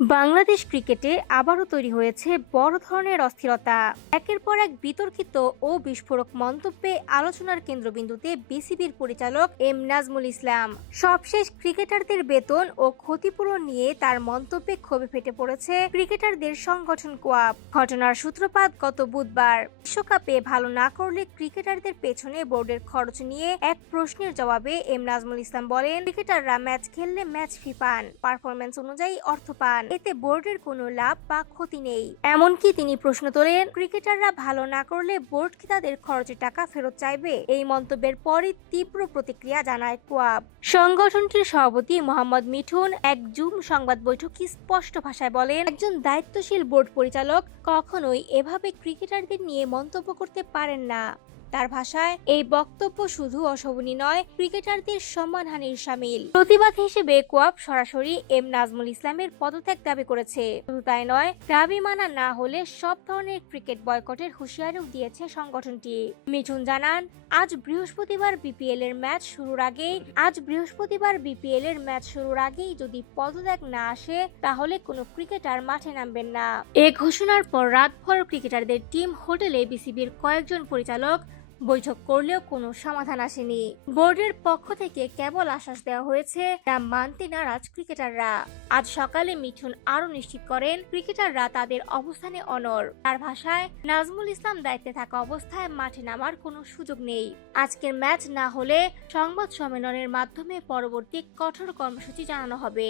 বাংলাদেশ ক্রিকেটে আবারও তৈরি হয়েছে বড় ধরনের অস্থিরতা। একের পর এক বিতর্কিত ও বিস্ফোরক মন্তব্যে আলোচনার কেন্দ্রবিন্দুতে বিসিবির পরিচালক এম নাজমুল ইসলাম। সবশেষ ক্রিকেটারদের বেতন ও ক্ষতিপূরণ নিয়ে তার মন্তব্যে ক্ষোভে ফেটে পড়েছে ক্রিকেটারদের সংগঠন কোয়াব। ঘটনার সূত্রপাত গত বুধবার। বিশ্বকাপে ভালো না করলে ক্রিকেটারদের পেছনে বোর্ডের খরচ নিয়ে এক প্রশ্নের জবাবে এম নাজমুল ইসলাম বলেন, ক্রিকেটাররা ম্যাচ খেললে ম্যাচ ফি পান, পারফরম্যান্স অনুযায়ী অর্থ পান, এতে বোর্ডের কোনো লাভ বা ক্ষতি নেই। এমনকি তিনি প্রশ্ন তোলেন, ক্রিকেটাররা ভালো না করলে বোর্ড কি তাদের খরচের টাকা ফেরত চাইবে? এই মন্তব্যের পরই তীব্র প্রতিক্রিয়া জানায় কোয়াব। সংগঠনটির সভাপতি মোহাম্মদ মিঠুন এক জুম সংবাদ বৈঠকে স্পষ্ট ভাষায় বলেন, একজন দায়িত্বশীল বোর্ড পরিচালক কখনোই এভাবে ক্রিকেটারদের নিয়ে মন্তব্য করতে পারেন না। তার ভাষায়, এই বক্তব্য শুধু অশোভনীয় নয়, ক্রিকেটারদের সম্মানহানির শামিল। প্রতিবাদ হিসেবে কোয়াব সরাসরি এম নাজমুল ইসলামের পদত্যাগ দাবি করেছে। শুধু তাই নয়, দাবি মানা না হলে সব ধরনের ক্রিকেট বয়কটের হুঁশিয়ারিও দিয়েছে সংগঠনটি। মিঠুন জানান, আজ বৃহস্পতিবার বিপিএল এর ম্যাচ শুরুর আগেই যদি পদত্যাগ না আসে, তাহলে কোনো ক্রিকেটার মাঠে নামবেন না। এ ঘোষণার পর রাতভর ক্রিকেটারদের টিম হোটেলে বিসিবির কয়েকজন পরিচালক বৈঠক করলেও কোনো সমাধান আসেনি। বোর্ডের পক্ষ থেকে কেবল আশ্বাস দেওয়া হয়েছে, তা মানতে নারাজ ক্রিকেটাররা। আজ সকালে মিঠুন আরো নিশ্চিত করেন, ক্রিকেটাররা তাদের অবস্থানে অনড়। তার ভাষায়, নাজমুল ইসলাম দায়িত্বে থাকা অবস্থায় মাঠে নামার কোনো সুযোগ নেই। আজকের ম্যাচ না হলে সংবাদ সম্মেলনের মাধ্যমে পরবর্তী কঠোর কর্মসূচি জানানো হবে।